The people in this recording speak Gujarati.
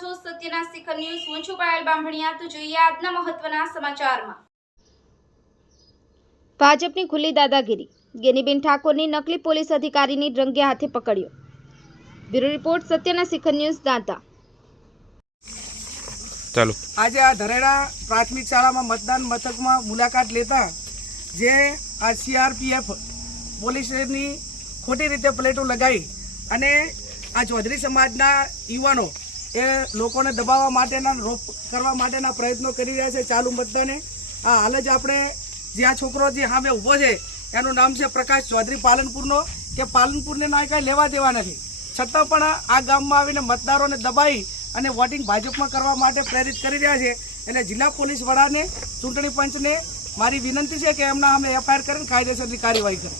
છો સત્યના શિખર ન્યૂઝ। હું છું પાયલ બામણિયા। તો જોઈએ આજના મહત્વના સમાચારમાં। ભાજપની ખુલ્લી દાદાગીરી, ગેનીબેન ઠાકોરની નકલી પોલીસ અધિકારીની રંગે હાથે પકડ્યો। બ્યુરો રિપોર્ટ સત્યના શિખર ન્યૂઝ દાંતા। ચાલો આજે આ ધરેડા પ્રાથમિક શાળામાં મતદાન મથકમાં મુલાકાત લેતા જે આ CRPF પોલીસની ખોટી રીતે પ્લેટો લગાવી અને આ ચૌધરી સમાજના યુવાનો એ લોકોને દબાવવા માટેના રોપ કરવા માટેના પ્રયત્નો કરી રહ્યા છે ચાલુ મતદાને। આ હાલ જ આપણે જે આ છોકરો જે સામે ઊભો છે એનું નામ છે પ્રકાશ ચૌધરી પાલનપુરનો, કે પાલનપુરને ના કાંઈ લેવા દેવા નથી, છતાં પણ આ ગામમાં આવીને મતદારોને દબાવી અને વોટિંગ ભાજપમાં કરવા માટે પ્રેરિત કરી રહ્યા છે। એટલે જિલ્લા પોલીસ વડાને, ચૂંટણી પંચને મારી વિનંતી છે કે એમના અમે FIR કરીને કાયદેસરની કાર્યવાહી કરે।